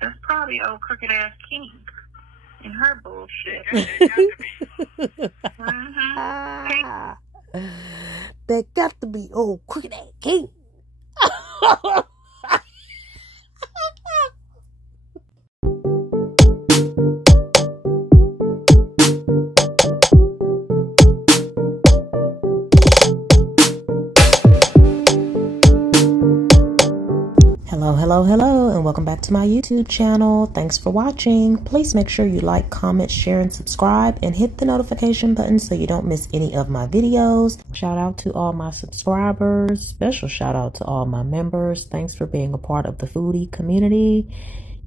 That's probably old crooked ass King and her bullshit. That got to be old crooked ass King. Hello, and welcome back to my YouTube channel. Thanks for watching. Please make sure you like, comment, share, and subscribe, and hit the notification button so you don't miss any of my videos. Shout out to all my subscribers. Special shout out to all my members. Thanks for being a part of the foodie community.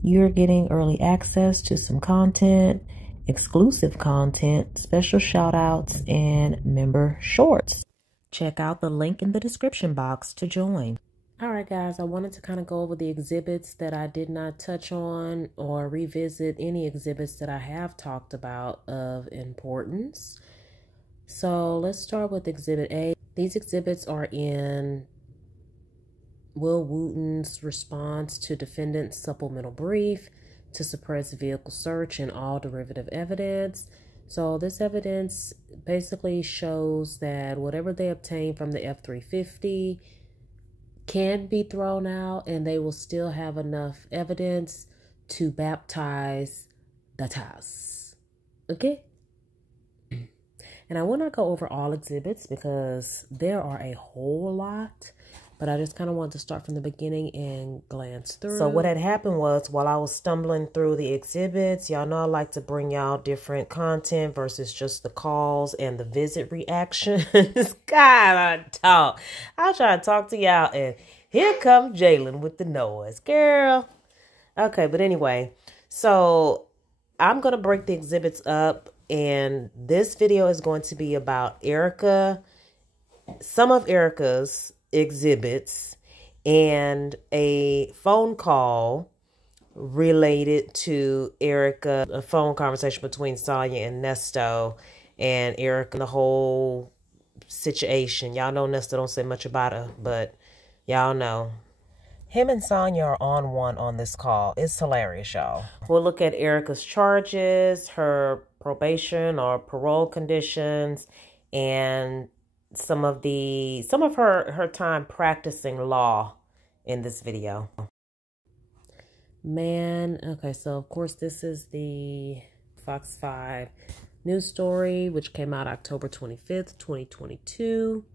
You're getting early access to some content, exclusive content, special shout outs, and member shorts. Check out the link in the description box to join. Alright guys, I wanted to kind of go over the exhibits that I did not touch on or revisit any exhibits that I have talked about of importance. So let's start with Exhibit A. These exhibits are in Will Wooten's response to defendant's supplemental brief to suppress vehicle search and all derivative evidence. So this evidence basically shows that whatever they obtained from the F-350 can be thrown out and they will still have enough evidence to baptize the TAS. Okay? And I will not go over all exhibits because there are a whole lot, but I just kind of want to start from the beginning and glance through. So what had happened was, while I was stumbling through the exhibits, y'all know I like to bring y'all different content versus just the calls and the visit reactions. God, I'll try to talk to y'all, and here comes Jalen with the noise. Girl. Okay, but anyway, so I'm going to break the exhibits up, and this video is going to be about Ericka, some of Ericka's exhibits, and a phone call related to Ericka, a phone conversation between Sonya and Nesto, and Ericka, the whole situation. Y'all know Nesto don't say much about her, but y'all know. Him and Sonya are on one on this call. It's hilarious, y'all. We'll look at Ericka's charges, her probation or parole conditions, and some of her time practicing law in this video. Man, okay, so of course this is the Fox 5 news story, which came out October 25th, 2022.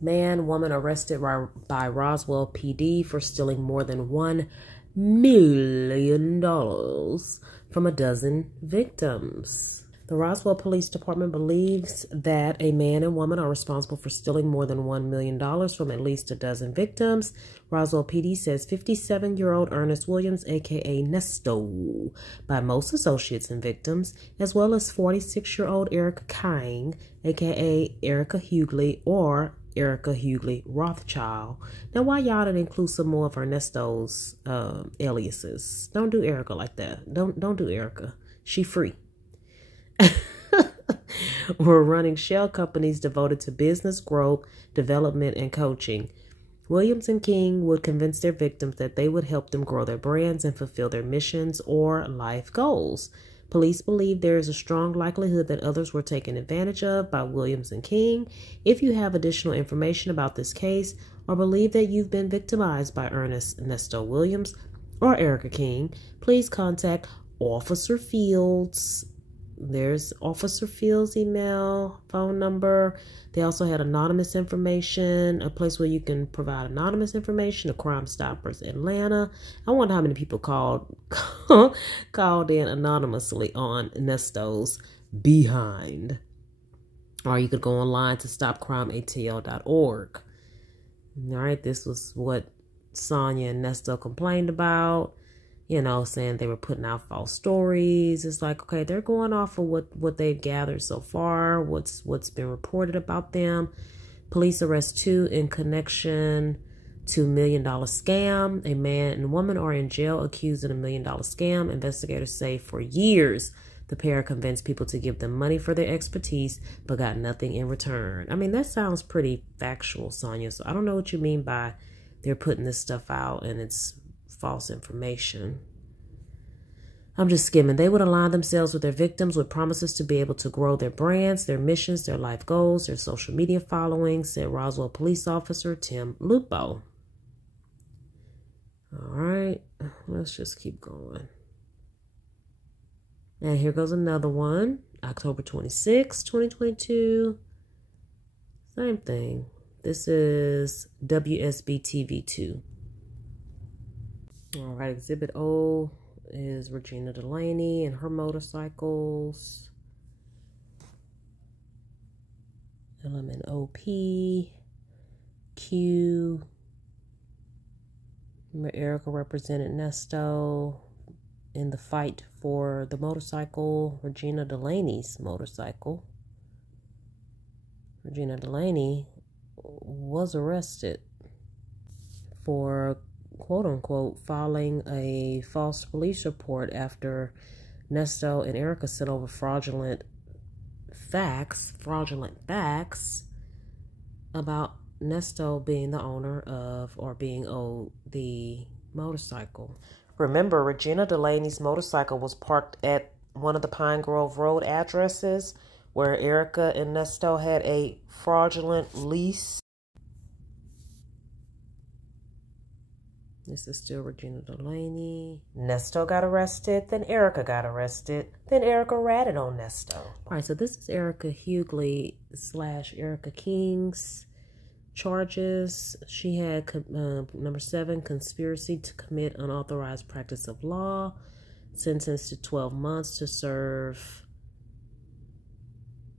Man, woman arrested by Roswell PD for stealing more than $1 million from a dozen victims. The Roswell Police Department believes that a man and woman are responsible for stealing more than $1 million from at least a dozen victims. Roswell PD says 57-year-old Ernesto Williams, a.k.a. Nesto, by most associates and victims, as well as 46-year-old Ericka King, a.k.a. Ericka Hughley, or Ericka Hughley Rothschild. Now, why y'all didn't include some more of Ernesto's aliases? Don't do Ericka like that. Don't do Ericka. She free. Were running shell companies devoted to business growth, development, and coaching. Williams and King would convince their victims that they would help them grow their brands and fulfill their missions or life goals. Police believe there is a strong likelihood that others were taken advantage of by Williams and King. If you have additional information about this case or believe that you've been victimized by Ernesto Williams or Ericka King, please contact Officer Fields. There's Officer Fields' email, phone number. They also had anonymous information, a place where you can provide anonymous information to Crime Stoppers Atlanta. I wonder how many people called in anonymously on Nesto's behind. Or you could go online to stopcrimeatl.org. All right, this was what Sonya and Nesto complained about. You know, saying they were putting out false stories. It's like, okay, they're going off of what they've gathered so far, what's been reported about them. Police arrest 2 in connection to $1 million scam. A man and woman are in jail accused of $1 million scam. Investigators say for years the pair convinced people to give them money for their expertise, but got nothing in return. I mean, that sounds pretty factual, Sonya. So I don't know what you mean by they're putting this stuff out and it's false information. I'm just skimming. They would align themselves with their victims with promises to be able to grow their brands, their missions, their life goals, their social media following, said Roswell police officer Tim Lupo. All right, let's just keep going. And here goes another one. October 26, 2022. Same thing. This is WSB TV2. All right, Exhibit O is Regina Delaney and her motorcycles. Element OP, Q. Remember, Ericka represented Nesto in the fight for the motorcycle, Regina Delaney's motorcycle. Regina Delaney was arrested for, quote unquote, filing a false police report after Nesto and Ericka sent over fraudulent facts about Nesto being the owner of or being owed the motorcycle. Remember, Regina Delaney's motorcycle was parked at one of the Pine Grove Road addresses where Ericka and Nesto had a fraudulent lease. This is still Regina Delaney. Nesto got arrested, then Ericka got arrested, then Ericka ratted on Nesto. All right, so this is Ericka Hughley / Ericka King's charges. She had number 7, conspiracy to commit unauthorized practice of law, sentenced to 12 months to serve,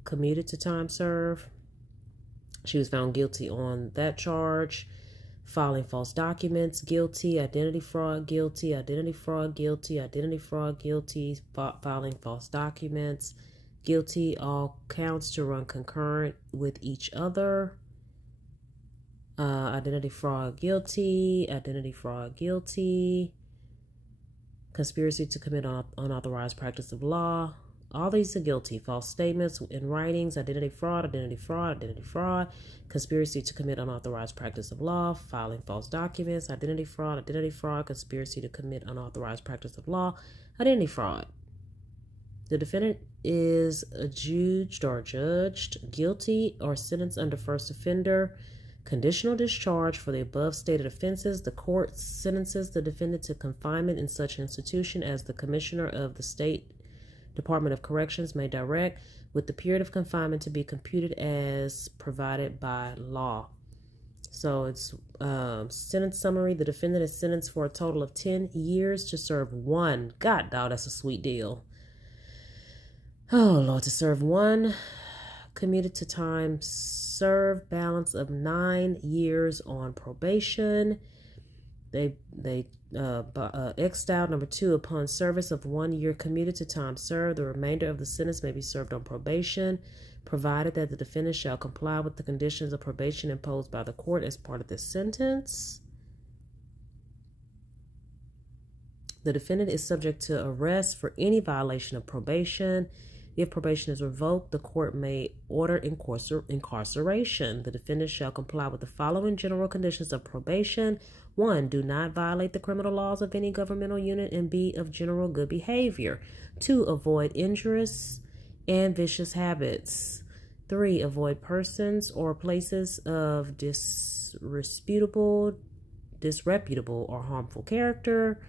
commuted to time served. She was found guilty on that charge. Filing false documents, guilty. Identity fraud, guilty. Identity fraud, guilty. Identity fraud, guilty. Filing false documents, guilty. All counts to run concurrent with each other. Identity fraud, guilty. Identity fraud, guilty. Conspiracy to commit unauthorized practice of law. All these are guilty. False statements in writings, identity fraud, identity fraud, identity fraud. Conspiracy to commit unauthorized practice of law. Filing false documents, identity fraud, conspiracy to commit unauthorized practice of law, identity fraud. The defendant is adjudged or judged guilty or sentenced under first offender conditional discharge for the above stated offenses. The court sentences the defendant to confinement in such institution as the commissioner of the state Department of Corrections may direct, with the period of confinement to be computed as provided by law. So it's sentence summary. The defendant is sentenced for a total of 10 years to serve 1. God, dog, that's a sweet deal. Oh, Lord, to serve 1. Commuted to time served, balance of 9 years on probation. They X'd out number 2, upon service of 1 year commuted to time served, the remainder of the sentence may be served on probation, provided that the defendant shall comply with the conditions of probation imposed by the court as part of this sentence. The defendant is subject to arrest for any violation of probation. If probation is revoked, the court may order incarceration. The defendant shall comply with the following general conditions of probation. 1, do not violate the criminal laws of any governmental unit and be of general good behavior. 2, avoid injurious and vicious habits. 3, avoid persons or places of disreputable or harmful character.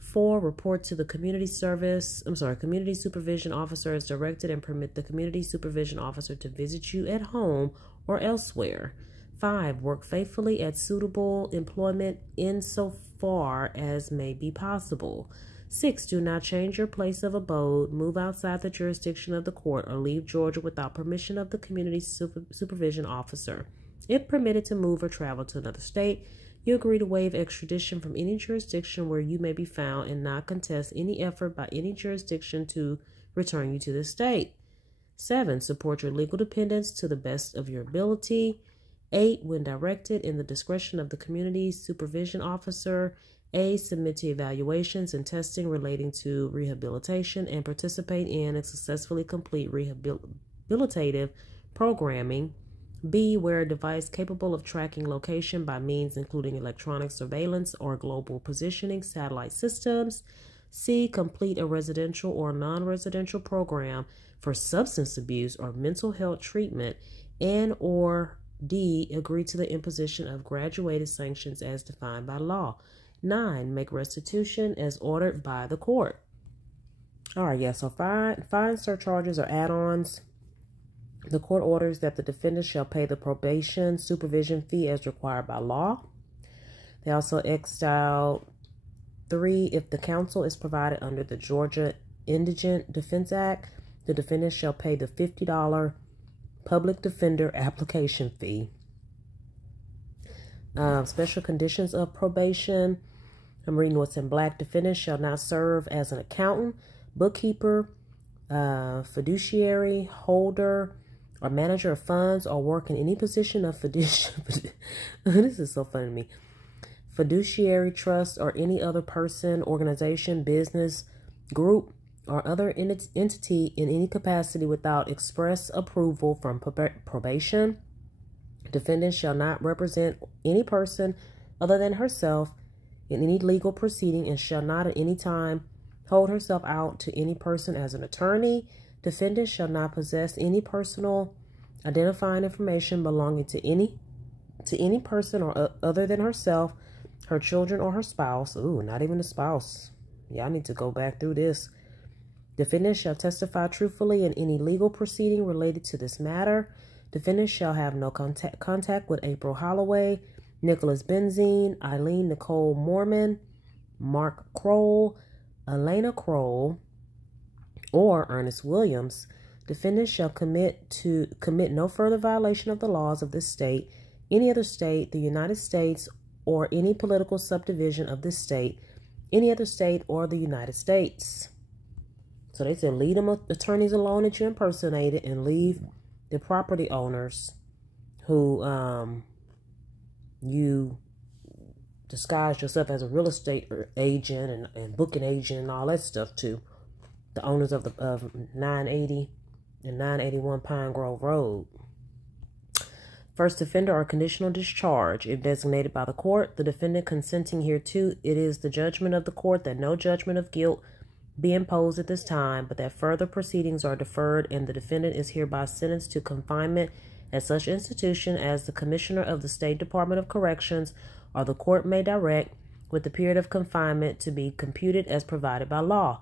4, report to the community supervision officer as directed and permit the community supervision officer to visit you at home or elsewhere. 5, work faithfully at suitable employment insofar as may be possible. 6, do not change your place of abode, move outside the jurisdiction of the court, or leave Georgia without permission of the community supervision officer. If permitted to move or travel to another state, you agree to waive extradition from any jurisdiction where you may be found and not contest any effort by any jurisdiction to return you to the state. 7, support your legal dependents to the best of your ability. 8, when directed in the discretion of the community supervision officer, submit to evaluations and testing relating to rehabilitation and participate in and successfully complete rehabilitative programming. B, wear a device capable of tracking location by means including electronic surveillance or global positioning satellite systems. C, complete a residential or non-residential program for substance abuse or mental health treatment, and or D, agree to the imposition of graduated sanctions as defined by law. 9, make restitution as ordered by the court. All right, yeah, so fine surcharges or add-ons. The court orders that the defendant shall pay the probation supervision fee as required by law. They also X'd out 3, if the counsel is provided under the Georgia Indigent Defense Act, the defendant shall pay the $50 public defender application fee. Special conditions of probation. I'm reading what's in black. Defendant shall not serve as an accountant, bookkeeper, fiduciary, holder, or manager of funds, or work in any position of fiduciary. This is so funny to me. Fiduciary, trust, or any other person, organization, business, group, or other entity in any capacity without express approval from probation. Defendant shall not represent any person other than herself in any legal proceeding and shall not at any time hold herself out to any person as an attorney. Defendant shall not possess any personal identifying information belonging to any person or other than herself, her children, or her spouse. Ooh, not even a spouse. Y'all need to go back through this. Defendant shall testify truthfully in any legal proceeding related to this matter. Defendant shall have no contact with April Holloway, Nicholas Benzine, Eileen Nicole Mormon, Mark Kroll, Elena Kroll, or Ernest Williams. Defendant shall commit no further violation of the laws of this state, any other state, the United States, or any political subdivision of this state, any other state, or the United States. So they said leave them attorneys alone that you impersonated and leave the property owners who you disguised yourself as a real estate agent and booking agent and all that stuff to. The owners of 980 and 981 Pine Grove Road. First offender or conditional discharge. If designated by the court, the defendant consenting hereto, it is the judgment of the court that no judgment of guilt be imposed at this time, but that further proceedings are deferred, and the defendant is hereby sentenced to confinement at such institution as the Commissioner of the State Department of Corrections or the court may direct, with the period of confinement to be computed as provided by law.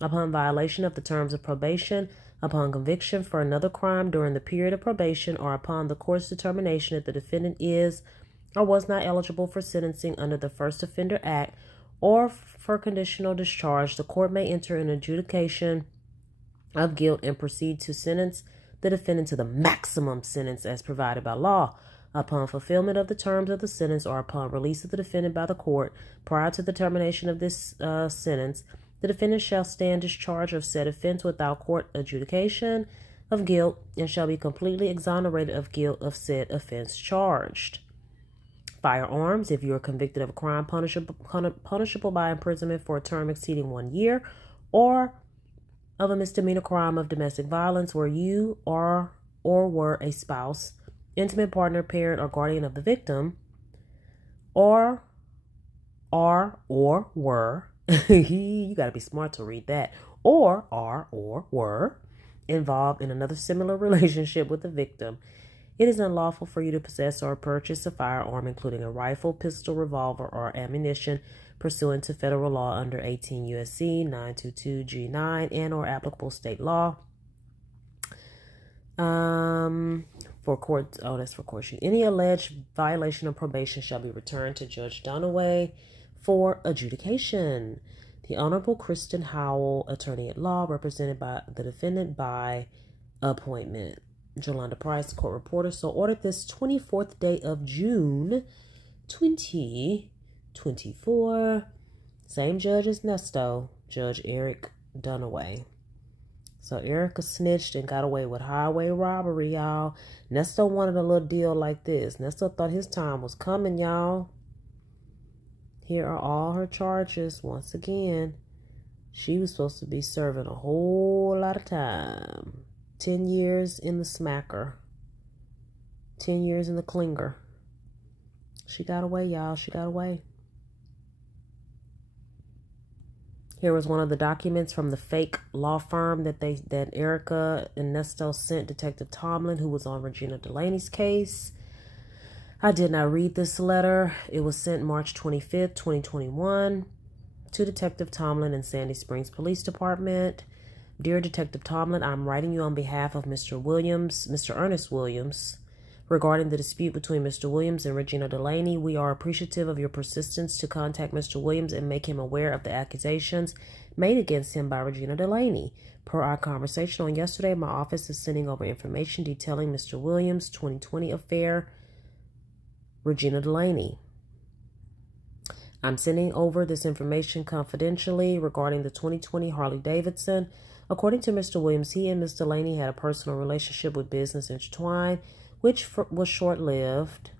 Upon violation of the terms of probation, upon conviction for another crime during the period of probation, or upon the court's determination that the defendant is or was not eligible for sentencing under the First Offender Act or for conditional discharge, the court may enter an adjudication of guilt and proceed to sentence the defendant to the maximum sentence as provided by law. Upon fulfillment of the terms of the sentence or upon release of the defendant by the court prior to the termination of this sentence, the defendant shall stand discharged of said offense without court adjudication of guilt and shall be completely exonerated of guilt of said offense charged. Firearms. If you are convicted of a crime punishable by imprisonment for a term exceeding 1 year, or of a misdemeanor crime of domestic violence where you are or were a spouse, intimate partner, parent, or guardian of the victim, or are or were you got to be smart to read that, or are or were involved in another similar relationship with the victim, it is unlawful for you to possess or purchase a firearm, including a rifle, pistol, revolver, or ammunition, pursuant to federal law under 18 U.S.C. 922 G9 and or applicable state law. For court, that's for court. Any alleged violation of probation shall be returned to Judge Dunaway for adjudication. The Honorable Kristen Howell, attorney at law, represented by the defendant by appointment. Jolanda Price, court reporter, so ordered this 24th day of June, 2024. Same judge as Nesto, Judge Eric Dunaway. So Ericka snitched and got away with highway robbery, y'all. Nesto wanted a little deal like this. Nesto thought his time was coming, y'all. Here are all her charges. Once again, she was supposed to be serving a whole lot of time. 10 years in the smacker. 10 years in the clinger. She got away, y'all. She got away. Here was one of the documents from the fake law firm that Ericka and Nesto sent Detective Tomlin, who was on Regina Delaney's case. I did not read this letter. It was sent March 25th, 2021 to Detective Tomlin in Sandy Springs Police Department. Dear Detective Tomlin, I'm writing you on behalf of Mr. Ernest Williams, regarding the dispute between Mr. Williams and Regina Delaney. We are appreciative of your persistence to contact Mr. Williams and make him aware of the accusations made against him by Regina Delaney. Per our conversation on yesterday, my office is sending over information detailing Mr. Williams' 2020 affair, Regina Delaney. I'm sending over this information confidentially regarding the 2020 Harley Davidson. According to Mr. Williams, he and Ms. Delaney had a personal relationship with business intertwined, which was short-lived,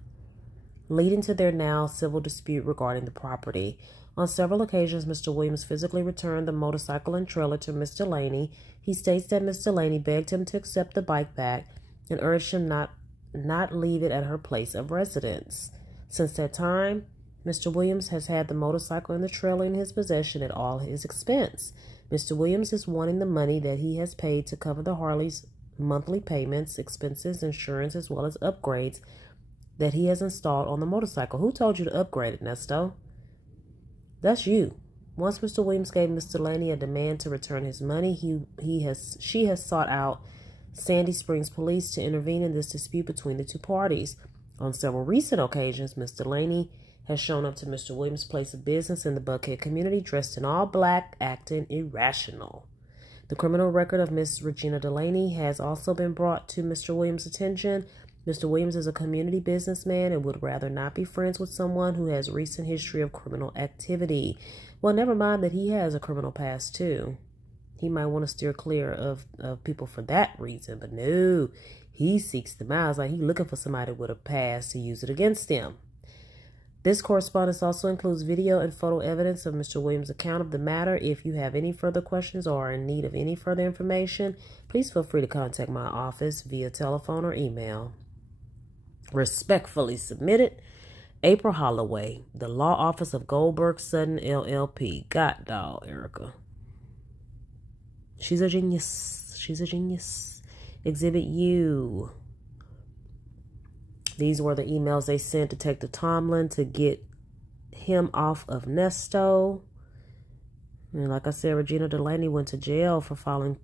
leading to their now civil dispute regarding the property. On several occasions, Mr. Williams physically returned the motorcycle and trailer to Ms. Delaney. He states that Ms. Delaney begged him to accept the bike back and urged him not leave it at her place of residence. Since that time, Mr. Williams has had the motorcycle and the trailer in his possession at all his expense. Mr. Williams is wanting the money that he has paid to cover the Harley's monthly payments, expenses, insurance, as well as upgrades that he has installed on the motorcycle. Who told you to upgrade it, Nesto? That's you. Once Mr. Williams gave Ms. Delaney a demand to return his money, she has sought out Sandy Springs Police to intervene in this dispute between the two parties. On several recent occasions, Ms. Delaney has shown up to Mr. Williams' place of business in the Buckhead community dressed in all black, acting irrational. The criminal record of Miss Regina Delaney has also been brought to Mr. Williams' attention. Mr. Williams is a community businessman and would rather not be friends with someone who has recent history of criminal activity. Well, never mind that he has a criminal past, too. He might want to steer clear of people for that reason, but no, he seeks them out. It's like he's looking for somebody with a past to use it against him. This correspondence also includes video and photo evidence of Mr. Williams' account of the matter. If you have any further questions or are in need of any further information, please feel free to contact my office via telephone or email. Respectfully submitted, April Holloway, the Law Office of Goldberg Sutton, LLP. God dog, Ericka. She's a genius. She's a genius. Exhibit U. These were the emails they sent Detective Tomlin to get him off of Nesto. And like I said, Regina Delaney went to jail for filing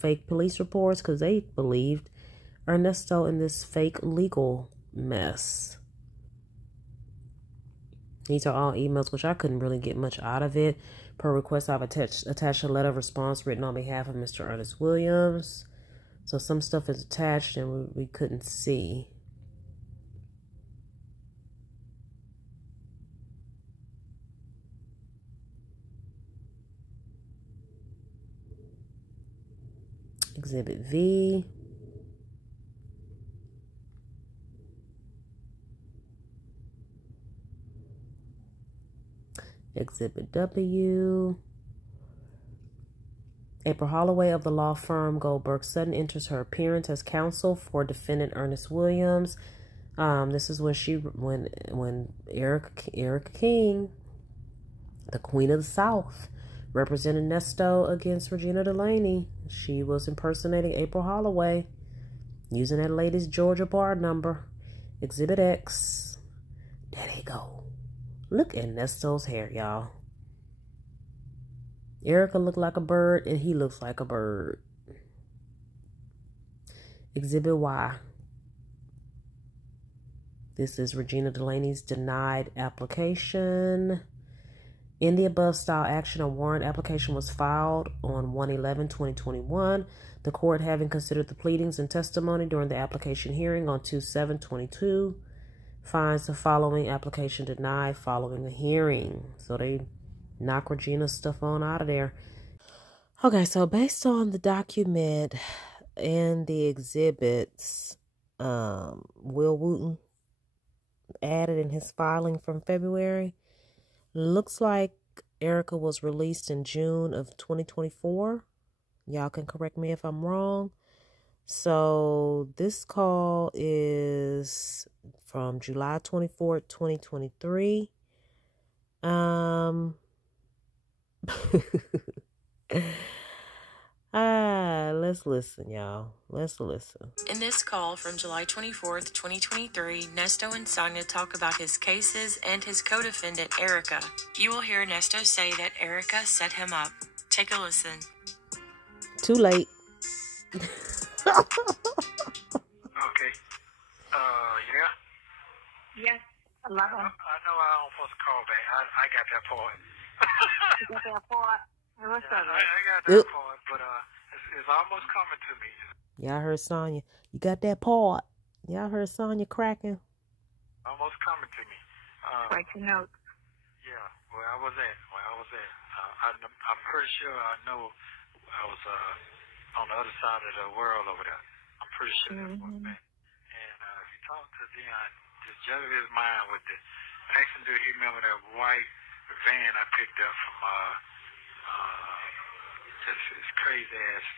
fake police reports because they believed Ernesto in this fake legal mess. These are all emails, which I couldn't really get much out of it. Per request, I've attached a letter of response written on behalf of Mr. Ernest Williams. So some stuff is attached and we couldn't see. Exhibit V. Exhibit W. April Holloway of the law firm Goldberg Sutton enters her appearance as counsel for defendant Ernest Williams. This is when Ericka King, the Queen of the South, represented Nesto against Regina Delaney. She was impersonating April Holloway using that lady's Georgia bar number. Exhibit X. There they go. Look at Nesto's hair, y'all. Ericka looked like a bird, and he looks like a bird. Exhibit Y. This is Regina Delaney's denied application. In the above style action, a warrant application was filed on 1/11/2021. The court, having considered the pleadings and testimony during the application hearing on 2/7/22, finds the following application denied following the hearing. So they knock Regina's stuff on out of there. Okay, so based on the document and the exhibits, Will Wooten added in his filing from February, looks like Ericka was released in June of 2024. Y'all can correct me if I'm wrong. So this call is from July 24th, 2023. Let's listen, y'all. Let's listen. In this call from July 24th, 2023, Nesto and Sonya talk about his cases and his co-defendant, Ericka. You will hear Nesto say that Ericka set him up. Take a listen. Too late. Okay. Yeah? Yes. I love him. I know I don't supposed to call back. I got that part. You got that part? What's up? I got that part, but it's almost coming to me. Y'all heard Sonya. You got that part. Y'all heard Sonya cracking. Almost coming to me. Write your notes. Yeah, where I was at. I'm pretty sure I know I was on the other side of the world over there. I'm pretty sure that's what's back. And if you talk to Dion, just juggle his mind with it. Ask him, do he remember that white van I picked up from his crazy ass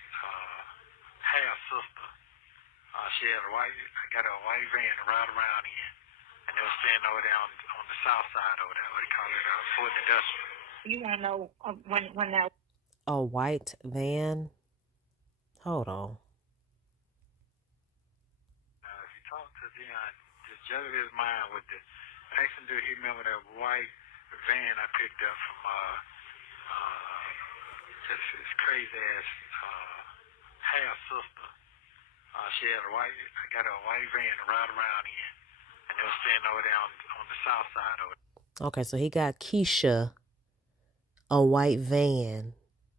half sister? She had I got a white van to ride around in, and they were staying over there on the south side over there. What do you call it? Fort Industrial. You want to know when that... A white van? Hold on. If you talk to Dion, just juggle his mind with it. Ask him, do he remember that white van I picked up from his crazy ass half sister? She had I got a white van to ride around in, and they were staying over there on the south side over there. Okay, so he got Keisha a white van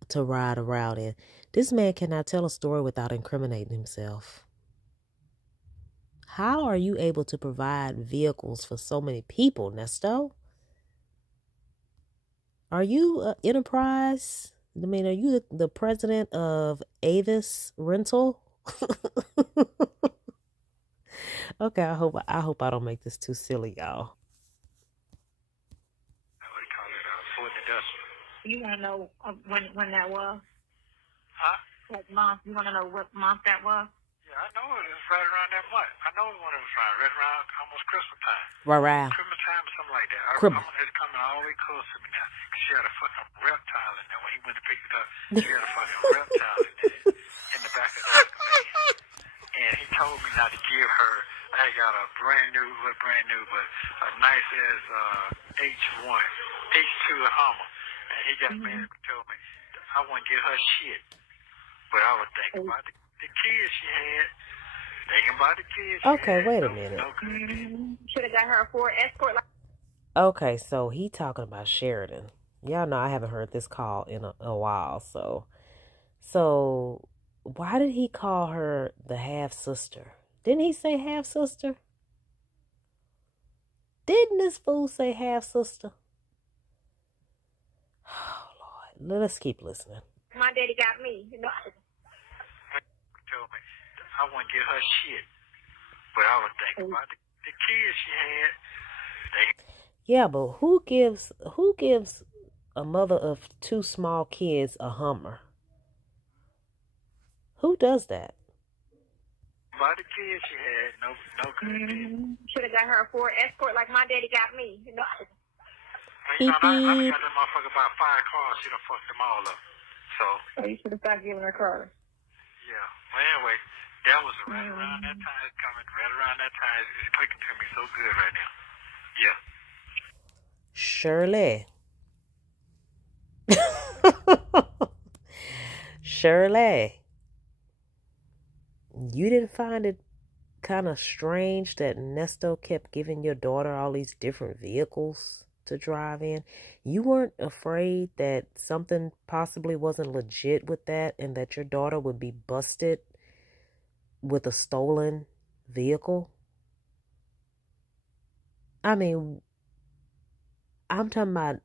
to ride around in. This man cannot tell a story without incriminating himself. How are you able to provide vehicles for so many people, Nesto? Are you an enterprise? I mean, are you the president of Avis Rental? Okay, I hope I don't make this too silly, y'all. What do you call it? Fort Industrial. You want to know when that was? Huh? What month? You want to know what month that was? Yeah, I know it was right around that month. I know when it was right around almost Christmas time. Right. Christmas time or something like that. It's coming all the way close to me now. Because she had a fucking reptile in there. When he went to pick it up, she had a fucking reptile in there in the back of the van. And he told me not to give her. I got a brand new, but a nice as H2 Hummer. And he got mad and told me I wouldn't give her shit. But I was thinking about the kids she had. Thinking about the kids she Okay, had. wait a minute. Should have got her a Ford Escort. Okay, so he talking about Sheridan. Y'all know I haven't heard this call in a while, so why did he call her the half-sister? Didn't he say half-sister? Didn't this fool say half-sister? Oh, Lord. Let's keep listening. My daddy got me. You know. Told me I wouldn't give her shit. But I was thinking about the kids she had. Yeah, but who gives a mother of two small kids a Hummer? Who does that? About the kids she had, no good. Should have got her a Ford Escort like my daddy got me. You know. You know, I got that motherfucker about 5 cars. She done fucked them all up. So you should have stopped giving her cars. Yeah. Well, anyway, that was right around that time. It's coming right around that time. It's clicking to me so good right now. Yeah. Shirley, you didn't find it kind of strange that Nesto kept giving your daughter all these different vehicles to drive in? You weren't afraid that something possibly wasn't legit with that and that your daughter would be busted with a stolen vehicle? I mean, I'm talking about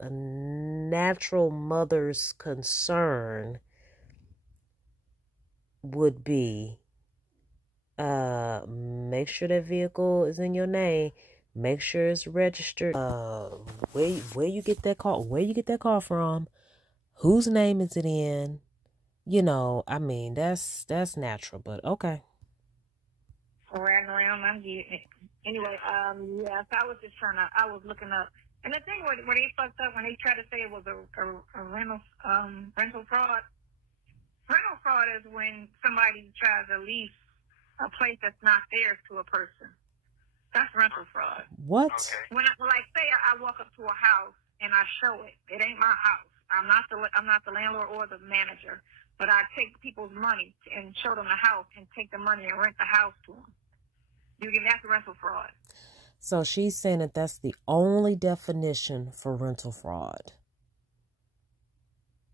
a natural mother's concern would be make sure that vehicle is in your name, make sure it's registered, where you get that car from, whose name is it in, you know. I mean, that's natural, but okay. Ran around, I'm getting it. Anyway, yes, I was looking up And the thing where they fucked up when they tried to say it was a rental fraud. Rental fraud is when somebody tries to lease a place that's not theirs to a person. That's rental fraud. What? Okay. When like say I walk up to a house and I show it. It ain't my house. I'm not the landlord or the manager, but I take people's money and show them the house and take the money and rent the house to them. That's rental fraud. So she's saying that that's the only definition for rental fraud.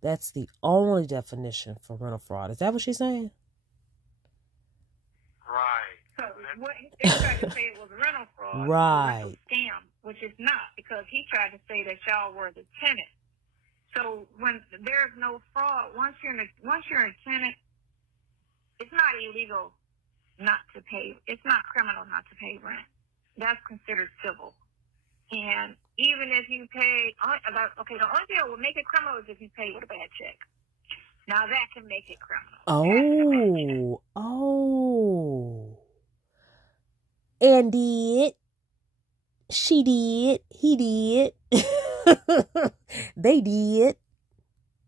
That's the only definition for rental fraud. Is that what she's saying? Right. So what they tried to say it was rental fraud, right? Rental scam, which is not, because he tried to say that y'all were the tenant. So when there's no fraud, once you're a tenant, it's not illegal not to pay. It's not criminal not to pay rent. That's considered civil. And even if you pay, the only thing that will make it criminal is if you pay with a bad check. Now that can make it criminal. Oh. And did. She did. He did. They did.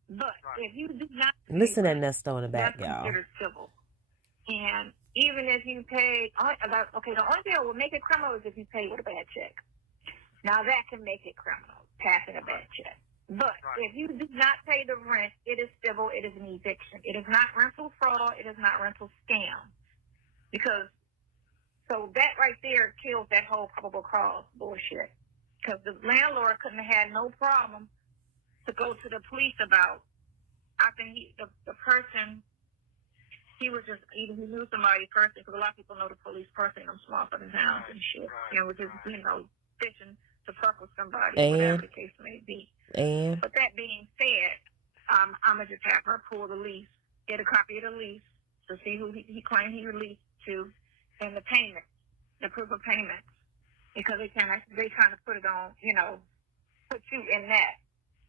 But if you do not listen to Nesto in the back, that's y'all. considered civil. And even if you pay, the only thing that will make it criminal is if you pay with a bad check. Now that can make it criminal, passing a bad check. But if you do not pay the rent, it is civil. It is an eviction. It is not rental fraud. It is not rental scam. So that right there kills that whole probable cause bullshit. Because the landlord couldn't have had no problem to go to the police about. I think the person, he was just, either he knew somebody personally, because a lot of people know the police personally in them small fucking towns and shit. And was just, fishing to fuck with somebody, whatever the case may be. But that being said, I'm going to just have her pull the lease, get a copy of the lease to see who he claimed he released to, and the payment, the proof of payment. Because they kind of put it on, put you in that.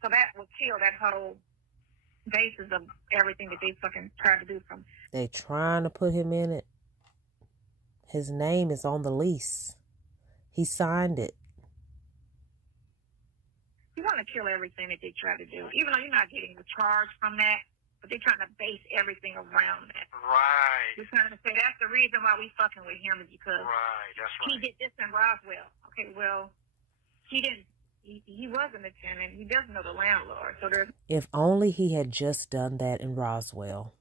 So that will kill that whole basis of everything that they fucking try to do from. They trying to put him in it. His name is on the lease. He signed it. You want to kill everything that they try to do, even though you're not getting the charge from that, but they're trying to base everything around that. Right. You're trying to say that's the reason why we fucking with him, is because he did this in Roswell. Okay, well, he didn't. He wasn't a tenant. He doesn't know the landlord. So there's. If only he had just done that in Roswell.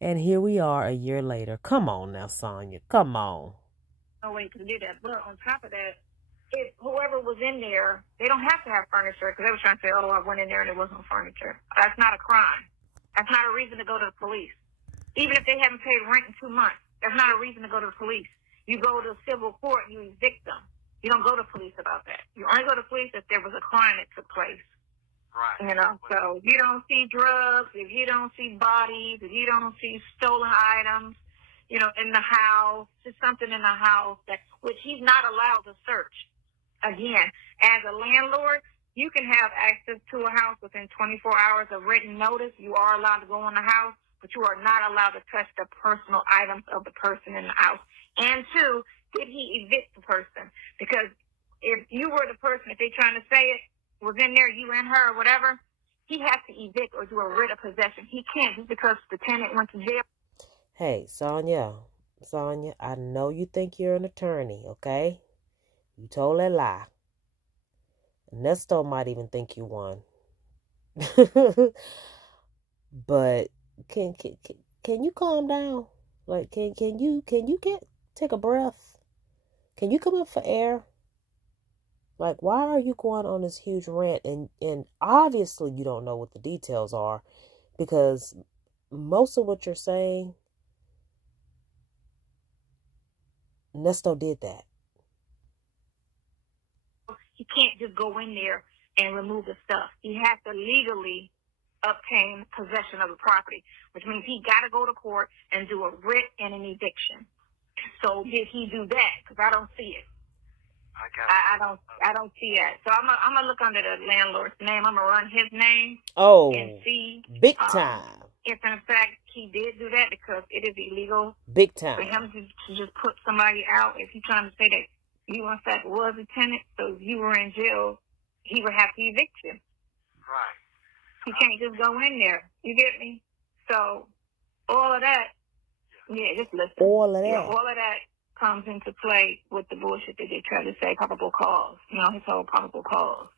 And here we are a year later. Come on now, Sonya. Come on. No way to do that. But on top of that, if whoever was in there, they don't have to have furniture, because they were trying to say, oh, I went in there and there was no furniture. That's not a crime. That's not a reason to go to the police. Even if they haven't paid rent in 2 months, that's not a reason to go to the police. You go to civil court and you evict them. You don't go to police about that. You only go to police if there was a crime that took place. Right. So if you don't see drugs, if you don't see bodies, if you don't see stolen items, in the house, just something in the house which he's not allowed to search. Again, as a landlord, you can have access to a house within 24 hours of written notice. You are allowed to go in the house, but you are not allowed to touch the personal items of the person in the house. And two, did he evict the person? Because if you were the person, if they're trying to say it, was in there, you and her or whatever, he has to evict or do a writ of possession. He can't just because the tenant went to jail. Hey, Sonya, I know you think you're an attorney, okay? You told that lie. Nesto might even think you won. But can you calm down? Like, can you take a breath? Can you come up for air? Like, why are you going on this huge rant? And obviously you don't know what the details are, because most of what you're saying, Nesto did that. He can't just go in there and remove the stuff. He has to legally obtain possession of the property, which means he got to go to court and do a writ and an eviction. So did he do that? Because I don't see it. I don't see it. So I'm gonna look under the landlord's name. I'm gonna run his name. And see big time. If in fact he did do that, because it is illegal. Big time. For him to just put somebody out, if he's trying to say that you in fact was a tenant, so if you were in jail, he would have to evict you. Right. You can't just go in there. You get me? So all of that, just listen. All of that. Yeah, all of that comes into play with the bullshit that they try to say, probable cause. You know, his whole probable cause.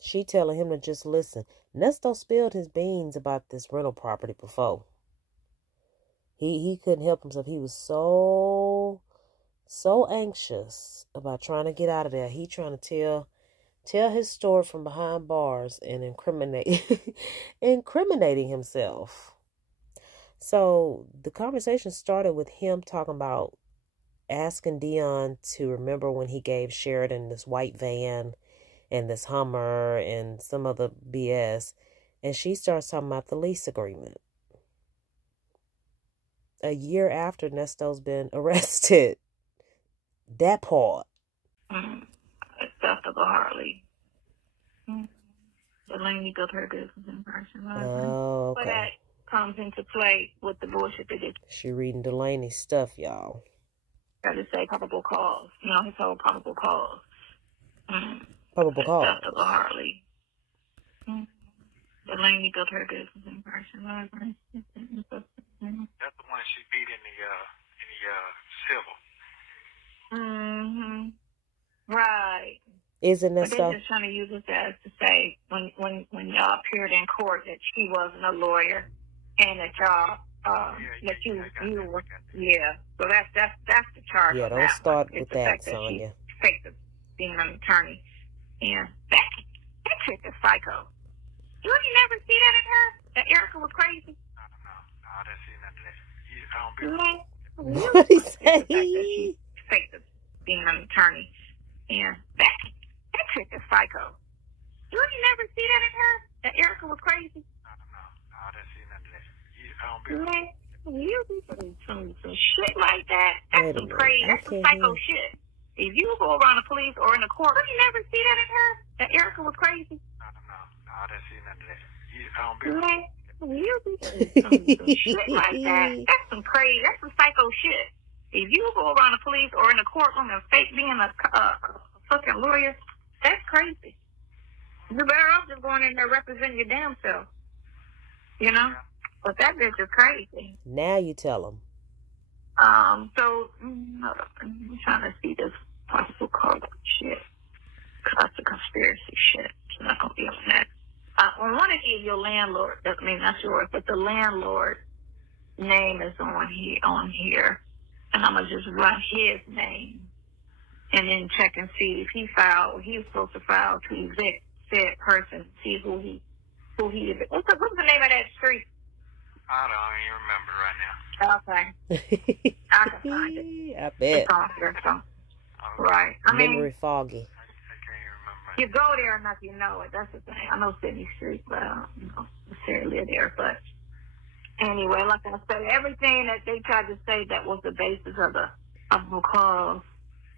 She telling him to just listen. Nesto spilled his beans about this rental property before. He couldn't help himself. He was so anxious about trying to get out of there. He trying to tell his story from behind bars and incriminating himself. So the conversation started with him talking about asking Dion to remember when he gave Sheridan this white van and this Hummer and some other BS. And she starts talking about the lease agreement. A year after Nesto's been arrested. That part. Acceptable, Harley. Delaney built her business in person. Oh, okay. But that comes into play with the bullshit that they She reading Delaney's stuff, y'all. try to say probable cause. You know, his whole probable cause. Probable cause. Acceptable, Harley. Delaney built her business in person. That's the one she beat in the civil. Right. Isn't that But stuff? they're just trying to use this as to say when y'all appeared in court that she wasn't a lawyer and that y'all that you were So that's the charge. Yeah, of don't that start one. with It's the that, fact Sonya. She faked being an attorney, and that chick is psycho. You never see that in her? That Ericka was crazy. No, I didn't see none of that. What he say? It's the fact that she faked being an attorney, and that chick is psycho. You never see that in her? That Ericka was crazy. No, I didn't see none of that. You do some shit like that. That's some crazy. That's some psycho shit. If you go around the police or in the court, you never see that in her? That Ericka was crazy. No, I didn't see none of that. You do some shit like that. That's some crazy. That's some psycho shit. If you go around the police or in the courtroom and fake being a fucking lawyer, that's crazy. You're better off just going in there representing your damn self. You know? But that bitch is crazy. Now you tell him. So, I'm trying to see this possible call shit. That's a conspiracy shit. It's not going to be on that. I want to give your landlord, not yours, but the landlord name is on here. And I'm going to just run his name and then check and see if he filed, he was supposed to file to evict said person, see who he is. What's the name of that street? I don't even remember right now. Okay. I can find it. I bet. It's on here, so. Right. Memory foggy. I can't remember. You go there enough, you know it. That's the thing. I know Sydney Street, but I don't necessarily live there. But anyway, like I said, everything that they tried to say that was the basis of the cause,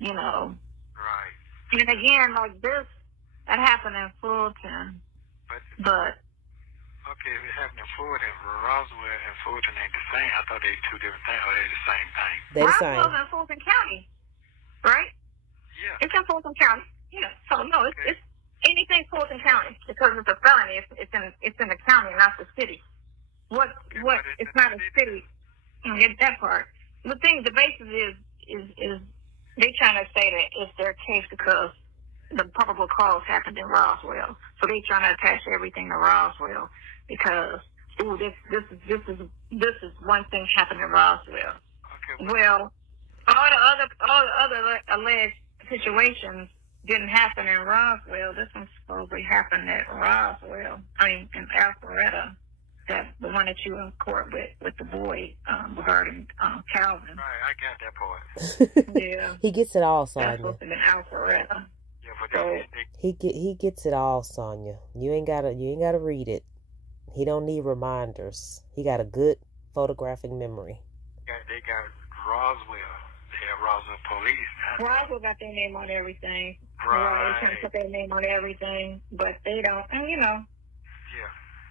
you know. Right. And again, like this, that happened in Fulton. But okay, if it happened in Fulton, Roswell and Fulton ain't the same. I thought they two different things. Or they the same thing. They the same. Roswell's in Fulton County, right? Yeah. It's in Fulton County. Yeah. So no, it's anything Fulton County because it's a felony. It's in the county, not the city. It's not a city. You know, get that part. The thing, the basis is they trying to say that it's their case because the probable cause happened in Roswell. So they trying to attach everything to Roswell because this is one thing happened in Roswell. Okay. Well, all the other alleged situations didn't happen in Roswell. This one supposedly happened at Roswell. In Alpharetta. That the one that you were in court with the boy regarding Calvin. Right, I got that part. Yeah. He gets it all, That's Sonya. supposed to be Alpharetta. Yeah, but So, He gets it all, Sonya. You ain't gotta read it. He don't need reminders. He got a good photographic memory. they got Roswell. They have Roswell police. Roswell got their name on everything. Right. They trying to put their name on everything, but they don't. And Yeah.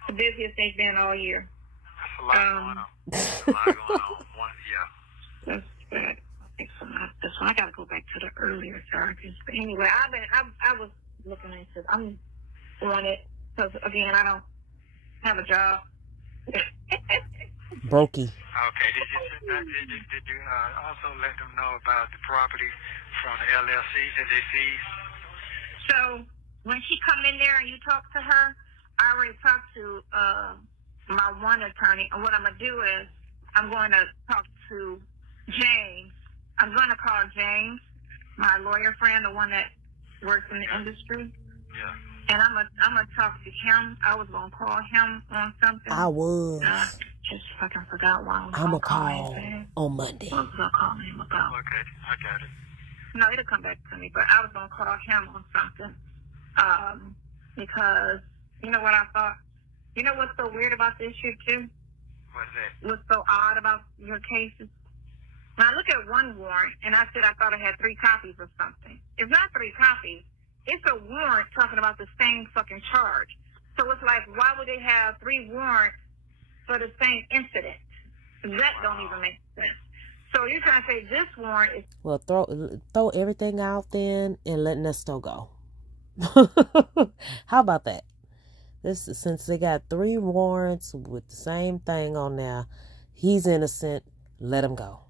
the busiest they've been all year. That's a lot going on. That's a lot going on. Yeah. That's bad. So I got to go back to the earlier charges. But anyway, I was looking into. I'm on it because again, I don't have a job. Brokey. Okay. Did you also let them know about the property from the LLC that they seized? So when she come in there and you talk to her, I already talked to my one attorney, and what I'm gonna do is I'm going to talk to James. I'm going to call James, my lawyer friend, the one that works in the industry. Yeah. And I'm gonna talk to him. I was gonna call him on something. I was. Just fucking forgot why I'm gonna call on Monday. What was I calling him about? Okay, I got it. No, it'll come back to me. But I was gonna call him on something, because you know what I thought. You know what's so weird about this shit too? What's that? What's so odd about your cases? When I look at one warrant, and I said I thought I had 3 copies of something. It's not 3 copies. It's a warrant talking about the same fucking charge. So it's like, why would they have 3 warrants for the same incident? That don't even make sense. So you're trying to say this warrant is... Well, throw everything out then and let Nesto go. How about that? Since they got 3 warrants with the same thing on there, he's innocent, let him go.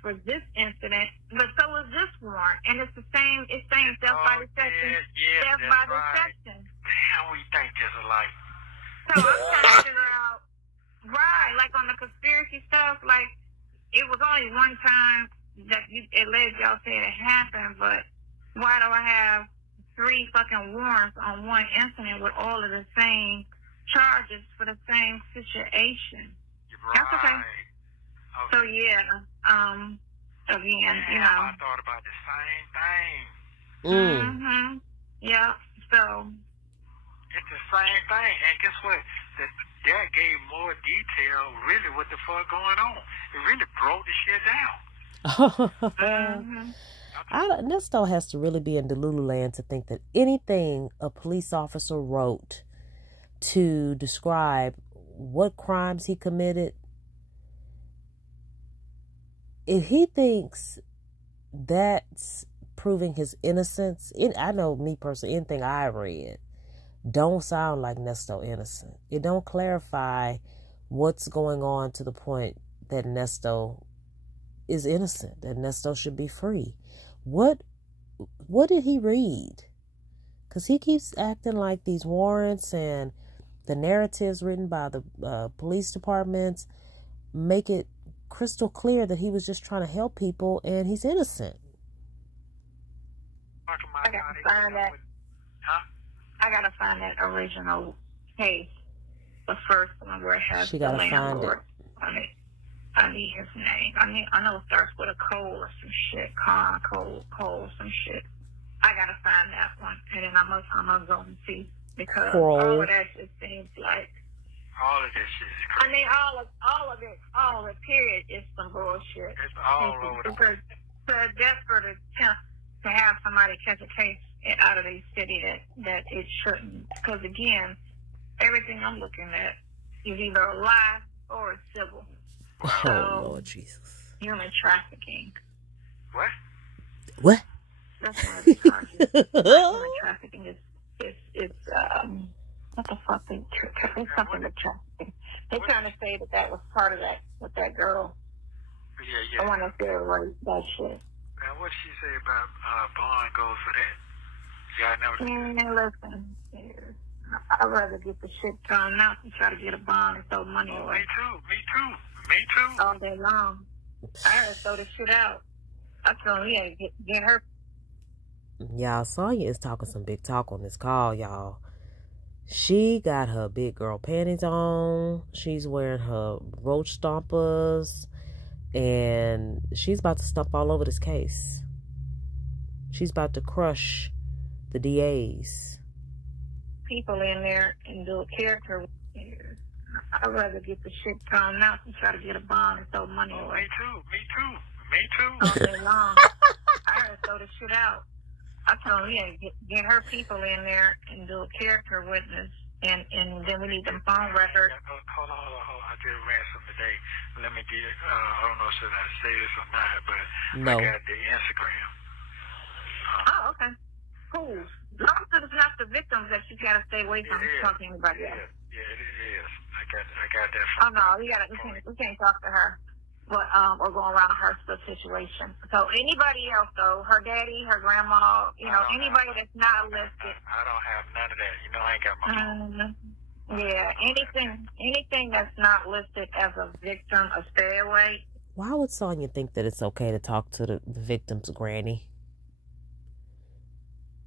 For this incident, but so is this warrant, and it's the same. It's saying death by deception. Yeah, death by deception. Damn, we think just alike. So I'm trying to figure out, right? Like on the conspiracy stuff, like it was only one time that y'all said it happened, but why do I have 3 fucking warrants on one incident with all of the same charges for the same situation? Right. That's okay. So yeah, again, you know. I thought about the same thing. Mm-hmm. Yeah. So it's the same thing, and guess what? That gave more detail. Really, what the fuck going on? It really broke the shit down. Nesto has to really be in Delulu land to think that anything a police officer wrote to describe what crimes he committed, if he thinks that's proving his innocence, I know me personally, anything I read don't sound like Nesto innocent. It don't clarify what's going on to the point that Nesto is innocent, that Nesto should be free. What did he read? Because he keeps acting like these warrants and the narratives written by the police departments make it crystal clear that he was just trying to help people and he's innocent. I gotta find that. Huh? I gotta find that original case, the first one where it has she the gotta find landlord on it. I need his name. I know it starts with a Cole or some shit. Cole, some shit. I gotta find that one, and then I'm gonna go and see, because all of that just seems like. All of this shit is crazy. I mean, all of it, period, is some bullshit. It's all over the place. It's a desperate attempt to have somebody catch a case out of a city that it shouldn't. Because, again, everything I'm looking at is either a lie or a civil. Oh, so, Lord Jesus. Human trafficking. What? That's one of the charges. Human trafficking is what the fuck? It's something to trafficking. They're trying to say that was part of that with that girl. Yeah. I want to feel right that shit. And what she say about bond goes for that? Y'all never. Listen, I'd rather get the shit thrown out than try to get a bond and throw money away. Me too. All day long. I had to throw the shit out. I told him, yeah, get her. Y'all, Sonya is talking some big talk on this call, y'all. She got her big girl panties on. She's wearing her roach stompers. And she's about to stomp all over this case. She's about to crush the DAs. People in there and do a character. I'd rather get the shit thrown out than try to get a bond and throw money away. Me too. All day long. I had to throw the shit out. I told him, yeah, get her people in there and do a character witness, and then we need them phone records. Hold on. I this ransom today. Let me get, I don't know should I say this or not, but no. I got the Instagram. Oh, okay. Cool. As long as it's not the victims that you gotta stay away from talking to anybody else. Yeah, it is. I got that Oh from no, we can't talk to her. But or go around her situation. So anybody else though, her daddy, her grandma, anybody that's not listed. I don't have none of that. I ain't got my phone. Yeah, anything that's not listed as a victim, a stay away. Why would Sonya think that it's okay to talk to the victim's granny?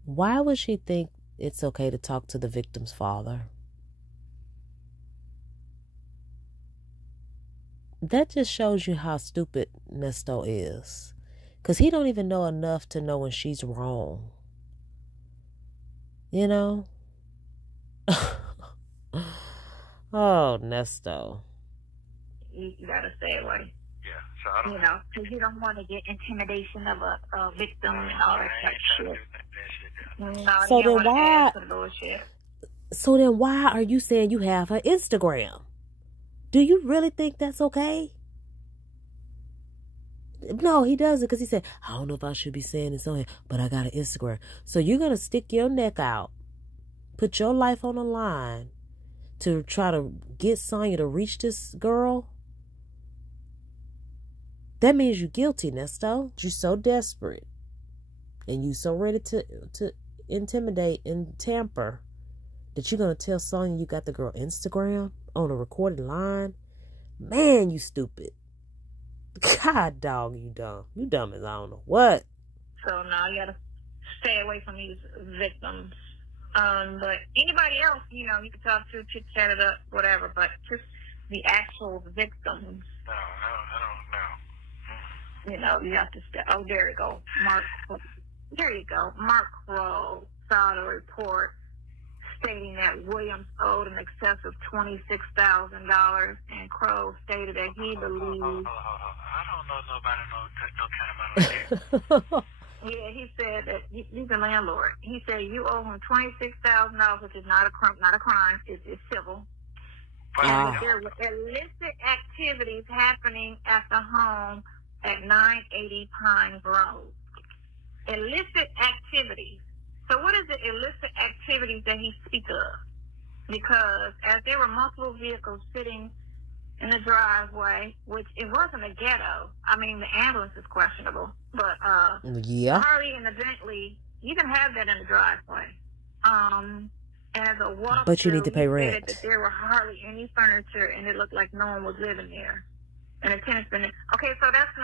Why would she think it's okay to talk to the victim's father? That just shows you how stupid Nesto is. Because he don't even know enough to know when she's wrong. You know? Oh, Nesto. You gotta stay away. Yeah, so I don't because you don't want to get intimidation of a victim and all that type of shit. No, so then why are you saying you have her Instagram? Do you really think that's okay? No, he doesn't, because he said, I don't know if I should be saying this on here, but I got an Instagram. So you're going to stick your neck out, put your life on the line to try to get Sonya to reach this girl? That means you're guilty, Nesto. You're so desperate and you're so ready to intimidate and tamper that you're going to tell Sonya you got the girl Instagram on a recorded line. Man, you stupid. God, dog, you dumb. You dumb as I don't know what. So now you gotta stay away from these victims. But anybody else, you can talk to, chit chat it up, whatever. But just the actual victims. No, I don't know. You have to stay. Oh, there you go, Mark. There you go, Mark Crow filed a report stating that Williams owed in excess of $26,000, and Crow stated that he believes. I don't know nobody no kind of money like that. Yeah, he said that he's a landlord. He said you owe him $26,000, which is not a crime. It's civil. And there were illicit activities happening at the home at 980 Pines Road. Illicit activities. So what is the illicit activities that he speaks of? Because as there were multiple vehicles sitting in the driveway, which it wasn't a ghetto. I mean, the ambulance is questionable, but Harley and the Bentley, you can have that in the driveway. And as a walk, but you need to pay rent. That there were hardly any furniture, and it looked like no one was living there. And the tenant's been okay. So that's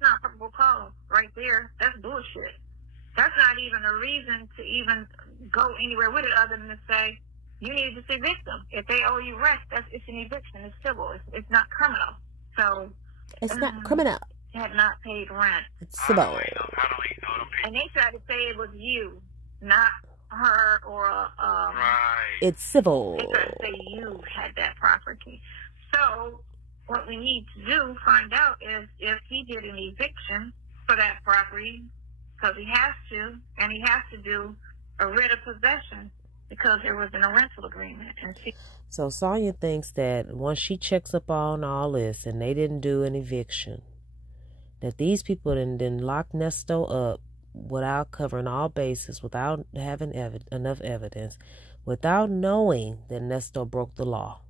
not probable cause right there. That's bullshit. That's not even a reason to even go anywhere with it other than to say you need to evict victim. If they owe you rent, it's an eviction. It's civil. It's not criminal. So it's not criminal. Had not paid rent. It's civil. I don't even know them people. And they tried to say it was you, not her or right. It's civil. They tried to say you had that property. So what we need to find out is if he did an eviction for that property, because he has to, and he has to do a writ of possession because there was a rental agreement. So Sonya thinks that once she checks up on all this and they didn't do an eviction, that these people didn't lock Nesto up without covering all bases, without having enough evidence, without knowing that Nesto broke the law.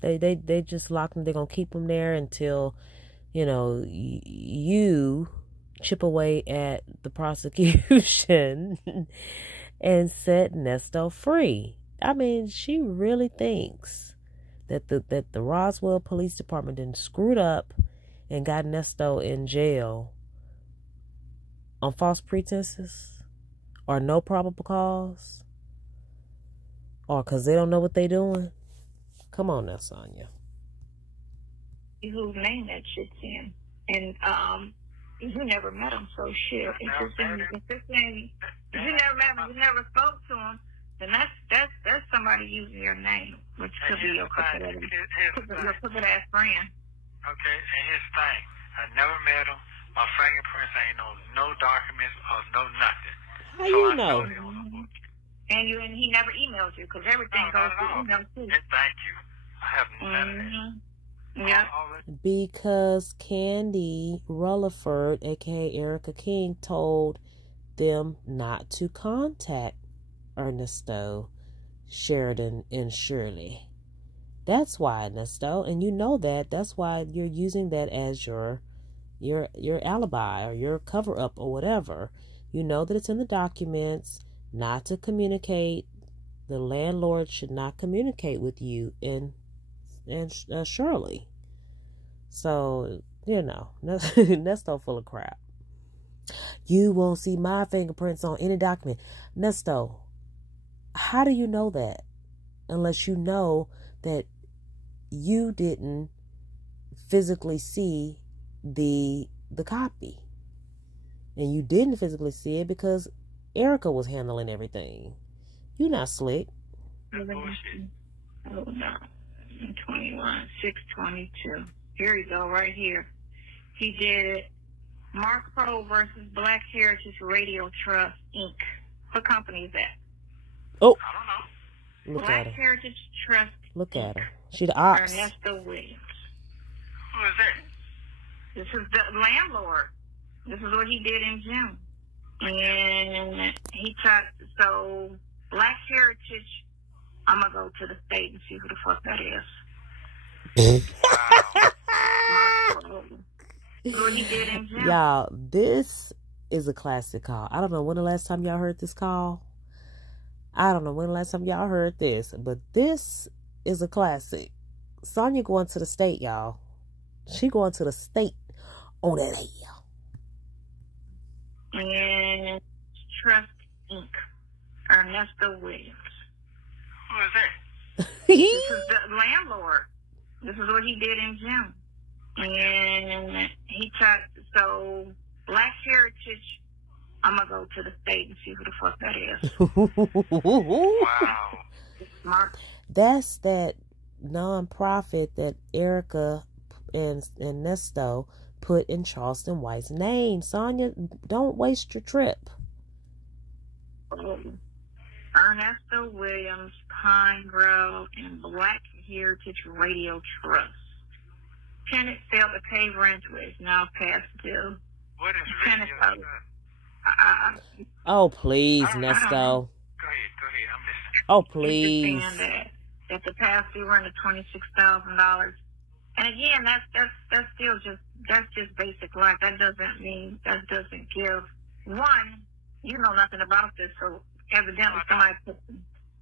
They just locked him. They're going to keep him there until, you chip away at the prosecution and set Nesto free. I mean, she really thinks that the Roswell Police Department didn't screwed up and got Nesto in jail on false pretenses or no probable cause or because they don't know what they're doing. Come on now, Sonya. Whose name that shit's in. And you never met him, so shit. If you never met him, you never spoke to him, then that's somebody using your name, which could be your crooked ass friend. Okay, and here's the thing. I never met him. My fingerprints ain't no documents or no nothing. How you know? And he never emailed you because everything goes through email too. Thank you. I have none of that. Yeah. Because Candy Rutherford, aka Ericka King, told them not to contact Ernesto, Sheridan, and Shirley. That's why, Nesto, and you know that. That's why you're using that as your alibi or your cover up or whatever. You know that it's in the documents not to communicate. The landlord should not communicate with you and Shirley. So, you know, Nesto full of crap. You won't see my fingerprints on any document. Nesto, how do you know that? Unless you know that you didn't physically see the copy. And you didn't physically see it because Ericka was handling everything. You not slick. That's bullshit. Oh, no. 21, 622. Here you go, right here. He did it. Mark Pro versus Black Heritage Radio Trust, Inc. What company is that? Oh. I don't know. Look Black at her. Heritage Trust. Look at her. She the ops. Ernesto Williams. Who is that? This is the landlord. This is what he did in June. And he tried, so Black Heritage, I'm going to go to the state and see who the fuck that is. Wow. This is what he did in June. Y'all, this is a classic call. I don't know when the last time y'all heard this call. I don't know when the last time y'all heard this, but this is a classic. Sonya going to the state, y'all. She going to the state on that hill. And Trust Inc. Ernesto Williams. Who is that? This is the landlord. This is what he did in June. And he tried, so Black Heritage, I'm going to go to the state and see who the fuck that is. Wow. Mark. That's that nonprofit that Ericka and Nesto put in Charleston White's name. Sonya, don't waste your trip. Ernesto Williams, Pine Grove, and Black Heritage Radio Trust. Tenant failed to pay rent, which is now past due. What is Tenant radio? Oh, please, Nesto. Go ahead. I'm listening. Oh, He's please. just saying that the past due rent of $26,000. And again, that's still just basic life. That doesn't give one. You know nothing about this, so evidently somebody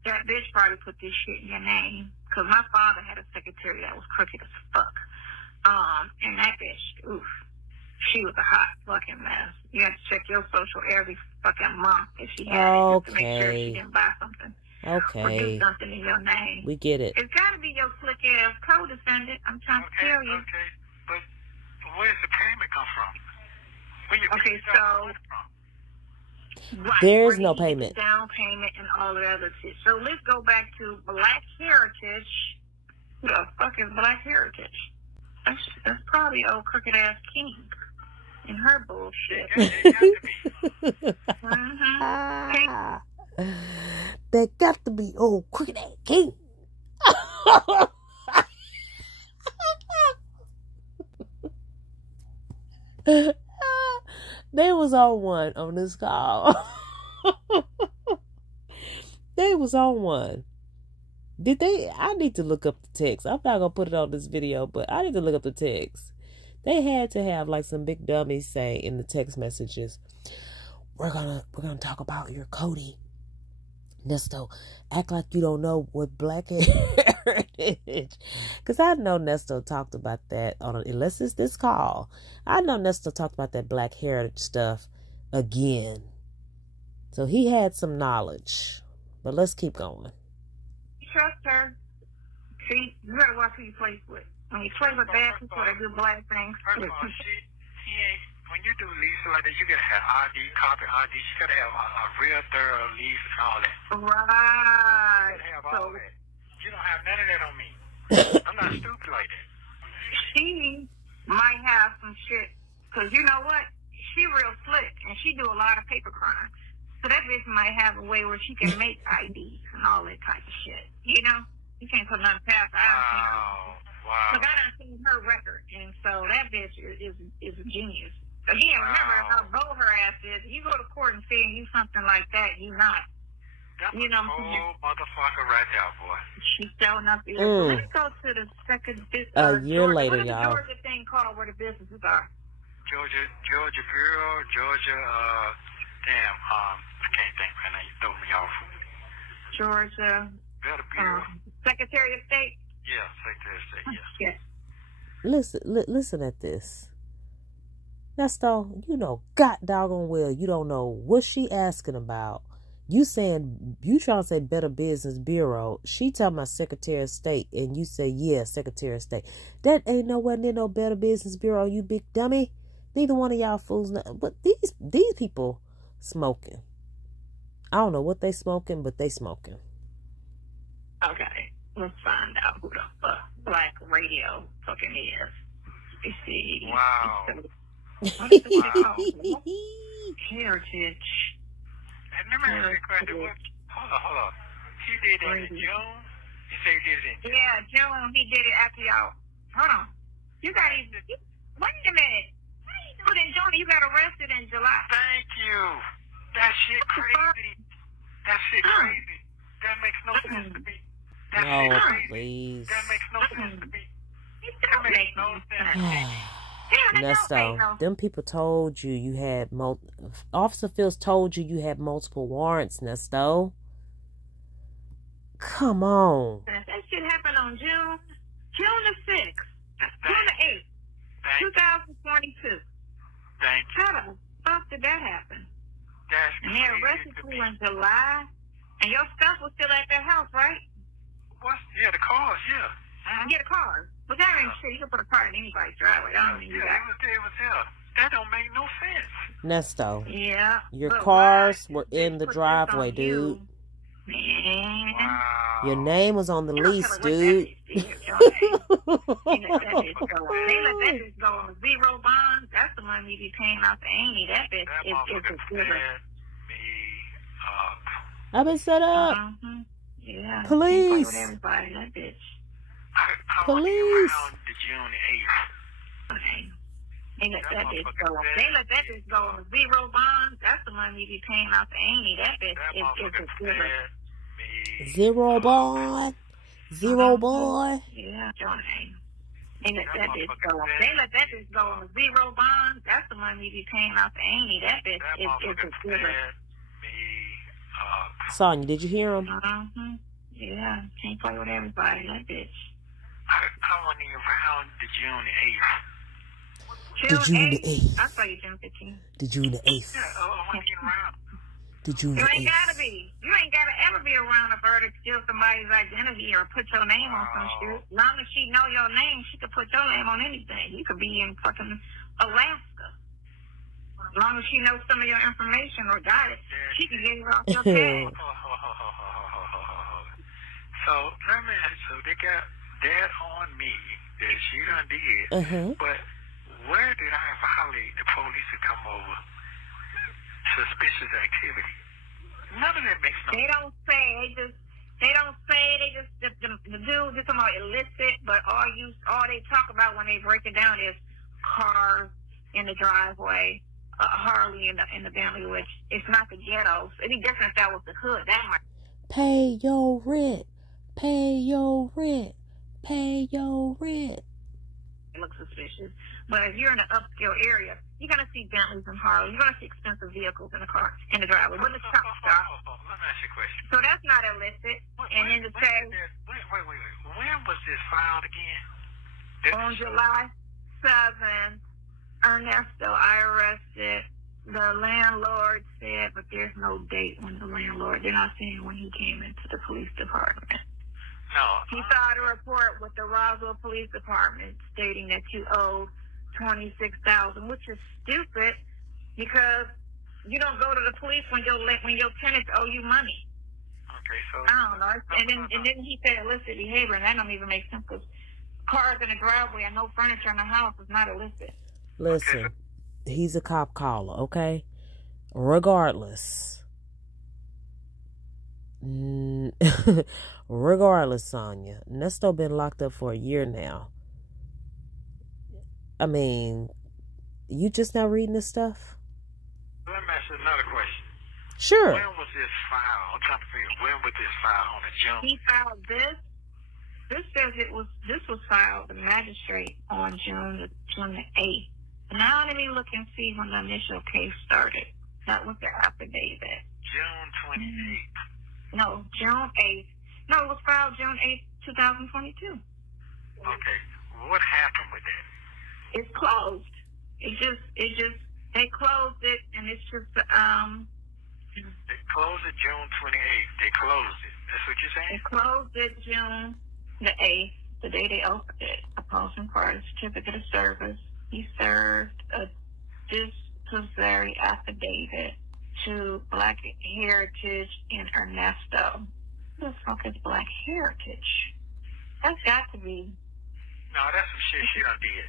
that bitch probably put this shit in your name. Because my father had a secretary that was crooked as fuck. And that bitch, oof, she was a hot fucking mess. You had to check your social every fucking month if she had it, just to make sure she didn't buy something. Or do something in your name. We get it. It's got to be your slick ass co-defendant. I'm trying to tell you. Okay, but where's the payment come from? Okay, so right, There's no where you get payment. the down payment and all the other shit. So let's go back to Black Heritage. Who the fuck is Black Heritage? That's probably old crooked ass King and her bullshit. They got to be old crooked ass King. They was on one on this call. They was on one. Did they? I need to look up the text. I'm not gonna put it on this video, but I need to look up the text. They had to have like some big dummies say in the text messages, We're gonna talk about your Cody. Nesto, act like you don't know what Black Heritage. Because I know Nesto talked about that unless it's this call. I know Nesto talked about that Black Heritage stuff again. So he had some knowledge. But let's keep going. Trust her. See, you gotta watch who you play with. When you play with bad people, they do black things. First of all, she ain't, when you do leases like that, you gotta have ID, copy ID. You gotta have a real thorough lease and all that. Right. You gotta have all that. You don't have none of that on me. I'm not stupid like that. She might have some shit, because you know what? She real slick, and she do a lot of paper crimes. So that bitch might have a way where she can make IDs and all that type of shit. You know? You can't put nothing past her. I haven't seen her Wow. Look, I done seen her record, and so that bitch is a genius. Again, remember how bold her ass is. You go to court and say you something like that, you not. That's You know, a cold motherfucker right there, boy. She's showing up. Let me go to the second business. A year later, what is y'all. the Georgia thing called where the businesses are? Georgia Bureau, Georgia, I can't think right now. You throw me off. Georgia. Bureau. Secretary of State? Yeah, Secretary of State, yes. Listen, listen at this. Nesto, you know, god doggone well, you don't know what she asking about. You trying to say Better Business Bureau. She talking about Secretary of State, and you say, yeah, Secretary of State. That ain't nowhere near no Better Business Bureau, you big dummy. Neither one of y'all fools know. But these people smoking. I don't know what they smoking, but they smoking. Okay, let's find out who the fuck Black Radio fucking is. Let's see. Wow. What is it called? Heritage. And let me ask you a question. Hold on. He did that in June? You say he did it in June? Yeah, June. He did it after y'all. Hold on. You got wait a minute. How you do it in June? You got arrested in July. Thank you. That shit crazy. That shit crazy. That makes no sense to me. That shit crazy. Please. That makes no sense to me. That makes no sense to me. Nesto, them people told you had Officer Phil's told you had multiple warrants, Nesto. Come on. That shit happened on June the 6th. June the 8th, 2022. Thank you. How the fuck did that happen? That's and they arrested you in July, and your stuff was still at their house, right? What? Yeah, the cars, yeah. Get a car. But that ain't shit. You can put a car in anybody's driveway. I don't mean you got. It was there. That don't make no sense. Nesto. Yeah. Your cars were in the driveway, dude. Man. Wow. Your name was on the lease, dude. They let that bitch go on zero bonds. That's the money you be paying out to Amy. That bitch is a silver. I've been set up. Yeah. Police. With everybody, that bitch. Police. The June 8th. Okay. They let that bitch go. They let that bitch go on zero bonds. That's the money you be paying out to Amy. That bitch is a silver. Zero bond. Zero boy. Yeah, John. They let that bitch go. They let that bitch go on zero bonds. That's the money you be paying out to Amy. That bitch is a silver. Sonya, did you hear him? Yeah, can't play with everybody. That bitch. I wasn't even around the June 8th. June the 8th. I saw you June 15th. The June the 8th. Yeah, I wasn't even around. The June the 8th. You ain't gotta be. You ain't gotta ever be around a bird to steal somebody's identity or put your name on some shit. As long as she know your name, she could put your name on anything. You could be in fucking Alaska. As long as she knows some of your information or got it, she can get it off your tag. So, let me ask you, they got that on me that she done did, but where did I violate the police to come over? Suspicious activity. None of that makes no sense. They don't say, the dude just talking about illicit, but all they talk about when they break it down is cars in the driveway, Harley in the Bentley, which it's not the ghettos. It'd be different if that was the hood. That might pay your rent. Pay your rent. Pay your rent. It looks suspicious. But if you're in an upscale area, you're going to see Bentleys and Harley. You're going to see expensive vehicles in the car, in the driveway. But it's top stop. Let me ask you a question. So that's not illicit. And then to say... Wait. When was this filed again? On July 7th, Ernesto, I arrested. The landlord said, but there's no date when they're not saying when he came into the police department. No. He filed a report with the Roswell Police Department stating that you owe $26,000, which is stupid because you don't go to the police when your tenants owe you money. Okay, so I don't know. And then he said illicit behavior, and that don't even make sense because cars in the driveway and no furniture in the house is not illicit. Listen, he's a cop caller, okay? Regardless, Sonya, Nesto been locked up for a year now. I mean, you just now reading this stuff? Let me ask you another question. Sure. When was this filed? I'm trying to figure when was this filed on the June? He filed this. This says this was filed the magistrate on June the 8th. Now let me look and see when the initial case started. That was the affidavit. June 28th. No, June 8th. No, it was filed June 8th, 2022. Okay. What happened with that? It's closed. They closed it, and it's just, They closed it June 28th. They closed it. That's what you're saying? They closed it June the 8th, the day they opened it. Opposing party certificate of service. He served a dispossessory affidavit to Black Heritage in Ernesto. Who the fuck is Black Heritage? That's got to be. No, that's some shit she done did.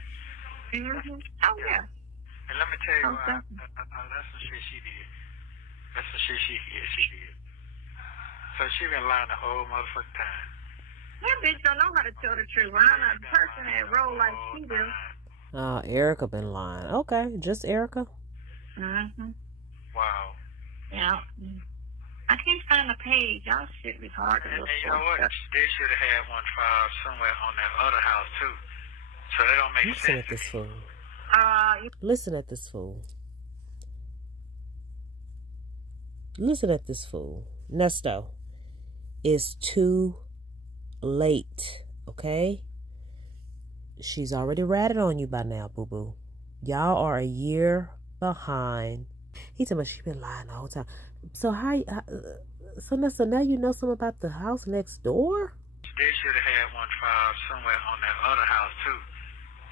Mm-hmm. Oh, yeah. And let me tell you why. That's some shit she did. That's some shit she did. So she been lying the whole motherfucking time. That bitch don't know how to tell the truth. I'm not a person that roll like she do. Ericka been lying. Okay, just Ericka? Mm-hmm. Wow. Yeah. I can't find the page. Y'all shit be hard to look for. And you know what? They should have had one filed somewhere on that other house, too. So that don't make Listen sense. at this fool. Listen at this fool. Listen at this fool. Nesto, it's too late, okay? She's already ratted on you by now, boo-boo. Y'all are a year behind. He told me she been lying the whole time. So so now you know something about the house next door? They should have had one filed somewhere on that other house, too.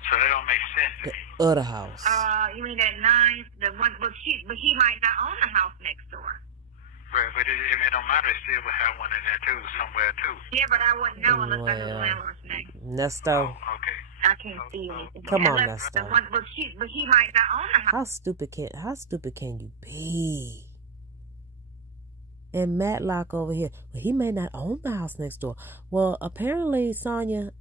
So that don't make sense to me. The other house. You mean that 9, the one, but he might not own the house next door. Right, but it don't matter. They still would have one in there, too, somewhere, too. Yeah, but I wouldn't know unless I knew the landlord's name. Nesto. Oh, okay. I can't see anything. Come on, Nesto. But he might not own the house. How stupid can you be? And Matlock over here, well, he may not own the house next door. Well, apparently, Sonya,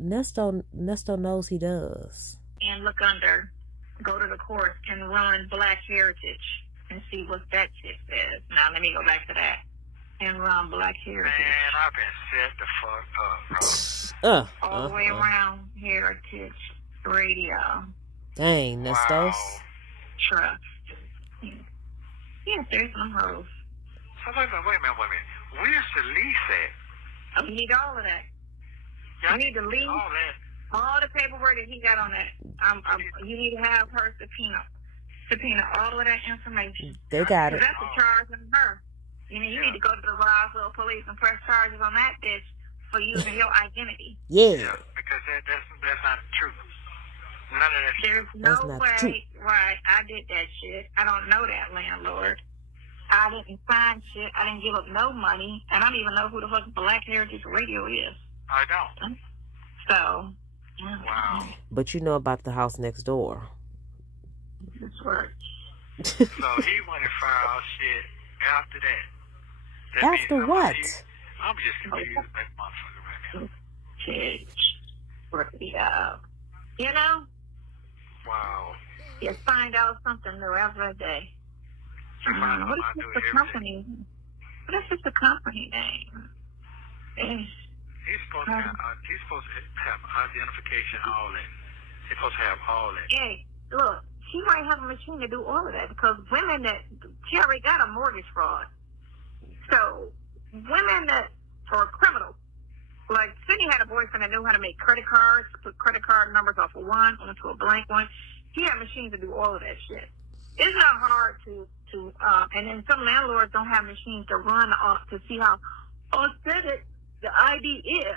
Nesto knows he does. And look under, go to the court and run Black Heritage and see what that shit says. Now, let me go back to that. And run Black Heritage. Man, I've been set the fuck up, bro. All the way around Heritage Radio. Dang, Nesto. Wow. Trust. Yes, there's some hoes. So wait a minute. Where's the lease at? We need all of that. Y'all We need the lease, all that. all the paperwork that he got on that. You need to have her subpoena all of that information. They got it. That's a charge on her. You need to go to the Roswell police and press charges on that bitch for using your identity. Yeah. Because that's not the truth. None of that shit. There's no way. Right, I did that shit. I don't know that landlord. I didn't sign shit. I didn't give up no money. And I don't even know who the fuck Black Heritage Radio is. I don't. So. Wow. But you know about the house next door. This works. So he went and filed shit after that. After what? I'm just confused like a motherfucker right now. Shit. Work it out. You know? Wow. You find out something new every day. What is this the company? What is this the company name? He's supposed to have identification, all that. He's supposed to have all that. Hey, look, she might have a machine to do all of that because women she already got a mortgage fraud. So women that are criminals, like Sydney had a boyfriend that knew how to make credit cards, put credit card numbers off of one onto a blank one. He had machines to do all of that shit. It's not hard to and then some landlords don't have machines to run off to see how authentic the ID is.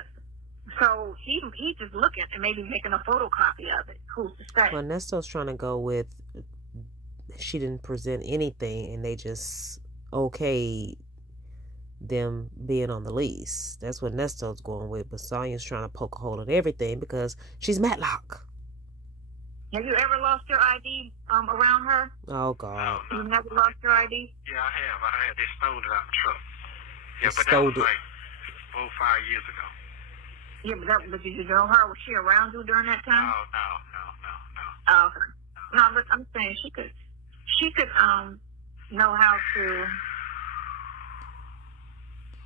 So he just looking and maybe making a photocopy of it. Who's to say? Well, Nesto's trying to go with she didn't present anything and they just okayed them being on the lease. That's what Nesto's going with. But Sonya's trying to poke a hole in everything because she's Matlock. Have you ever lost your ID around her? Oh, God. You never lost your ID? Yeah, I have. They stole it out of the truck. Yeah, They but stole that was it. like 4 or 5 years ago. Yeah, but did you know her? Was she around you during that time? No. No, but I'm saying she could know how to.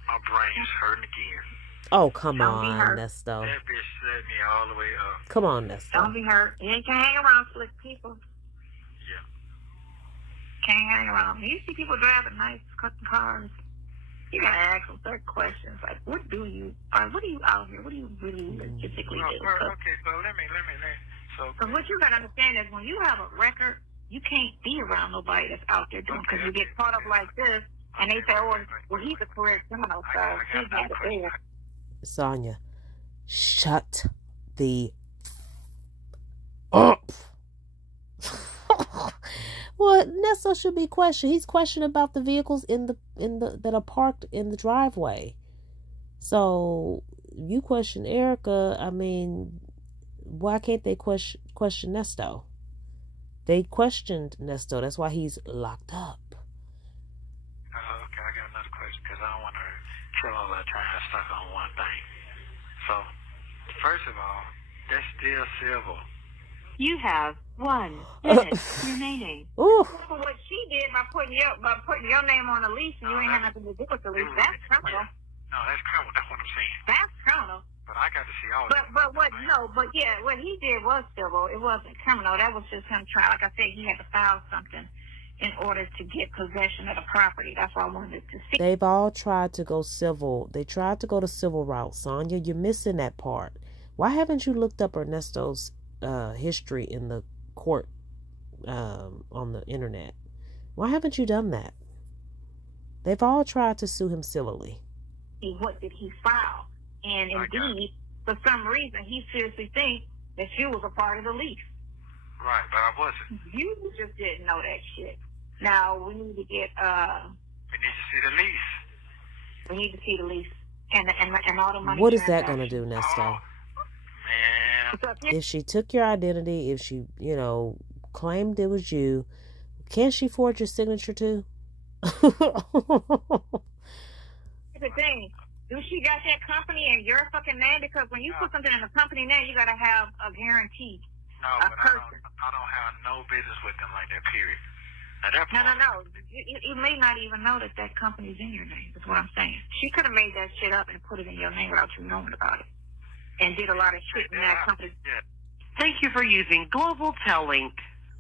My brain's hurting again. Oh, come Don't on, be hurt. Nesto. That bitch set me all the way up. Come on, Nesto. Don't be hurt. You ain't can't hang around slick people. Yeah. Can't hang around. You see people driving nice cars. You gotta ask them certain questions like, what do you out here? What do you really logistically do? Okay, so let me. So, because what you gotta understand is when you have a record, you can't be around nobody that's out there doing because you get caught up like this, and they say, oh, well, he's a career criminal, so he's not there. Sonya, shut the up. Well, Nesto should be questioned. He's questioned about the vehicles in the that are parked in the driveway. So you question Ericka. I mean, why can't they question Nesto? They questioned Nesto. That's why he's locked up. Okay, I got another question because I don't want to kill all that time stuck on one thing. So, first of all, that's still civil. You have 1 minute remaining. Ooh. What she did by putting your name on the lease and you ain't had nothing to do with the lease, that's criminal. No, that's criminal. That's what I'm saying. That's criminal. But I got to see all that. But what he did was civil. It wasn't criminal. That was just him trying. Like I said, he had to file something in order to get possession of the property. That's why I wanted to see. They've all tried to go civil. They tried to go the civil route. Sonya, you're missing that part. Why haven't you looked up Ernesto's history in the court on the internet? Why haven't you done that? They've all tried to sue him civilly. What did he file? And indeed, for some reason, he seriously thinks that you was a part of the lease. Right, but I wasn't. You just didn't know that shit. Now, we need to get, we need to see the lease. We need to see the lease. And all the money. What is that going to do, Nesto? Oh, man. If she took your identity, if she, claimed it was you, can't she forge your signature too? Here's the thing. Do she got that company in your fucking name? Because when you put something in a company name, you got to have a guarantee. No, but I don't have no business with them like that, period. Now, No. You may not even know that company's in your name, is what I'm saying. She could have made that shit up and put it in your name without you knowing about it. And did a lot of shit in that company. Yeah. Thank you for using Global Tellink.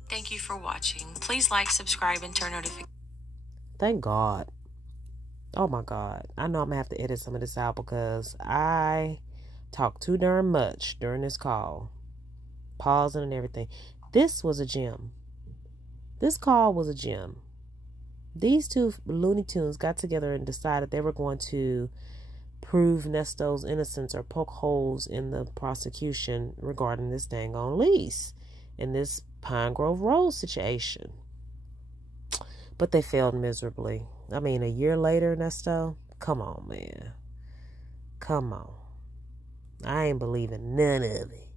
Thank you for watching. Please like, subscribe, and turn notifications. Thank God. Oh my God. I know I'm going to have to edit some of this out because I talked too darn much during this call. Pausing and everything. This was a gem. This call was a gem. These two Looney Tunes got together and decided they were going to prove Nesto's innocence or poke holes in the prosecution regarding this dang on lease in this Pine Grove Road situation. But they failed miserably. I mean, a year later, Nesto, come on, man. Come on. I ain't believing none of it.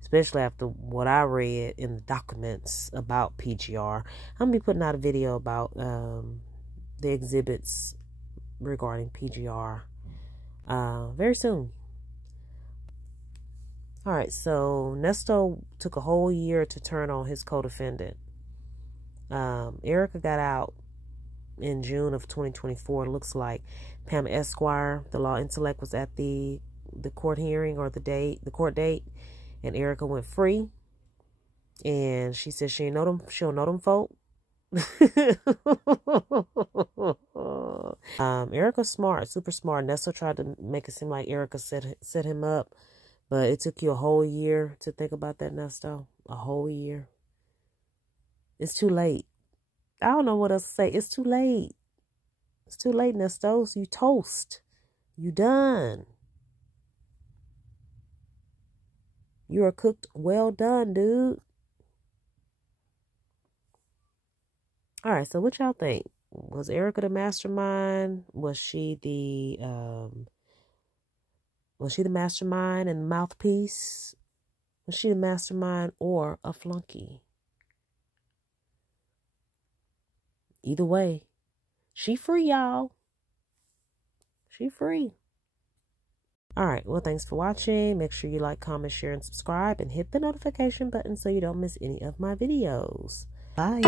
Especially after what I read in the documents about PGR. I'm going to be putting out a video about the exhibits regarding PGR very soon. Alright, so Nesto took a whole year to turn on his co-defendant. Ericka got out in June of 2024. It looks like Pam Esquire, the law intellect, was at the court hearing or the court date, and Ericka went free. And she said she don't know them folk. Ericka's smart, super smart. Nesto tried to make it seem like Ericka set him up, but it took you a whole year to think about that, Nesto. A whole year. It's too late. I don't know what else to say. It's too late. It's too late, Nesto. So you toast. You done. You are cooked. Well done, dude. All right, so what y'all think? Was Ericka the mastermind? Was she the mastermind and the mouthpiece? Was she the mastermind or a flunky? Either way, she free, y'all. She free. Alright, well, thanks for watching. Make sure you like, comment, share, and subscribe, and hit the notification button so you don't miss any of my videos. Bye.